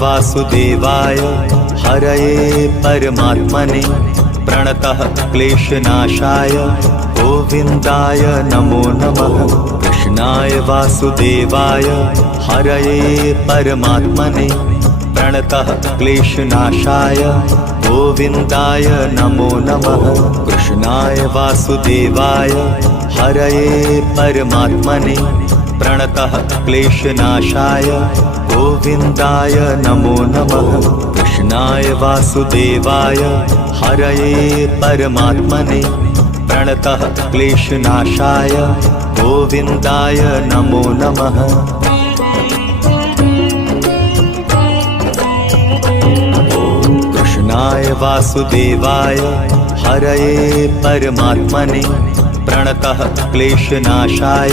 वासुदेवाय हरये परमात्मने प्रणतः क्लेशनाशाय गोविन्दाय नमो नमः। कृष्णाय वासुदेवाय हरये परमात्मने प्रणतः क्लेशनाशाय गोविन्दाय नमो नमः। कृष्णाय वासुदेवाय हरये परमात्मने प्रणतः क्लेशनाशाय गोविन्दाय नमो नमः। कृष्णाय वासुदेवाय हरये परमात्मने प्रणतः क्लेशनाशाय गोविन्दाय नमो नमः। कृष्णाय वासुदेवाय हरये परमात्मने प्रणतः क्लेशनाशाय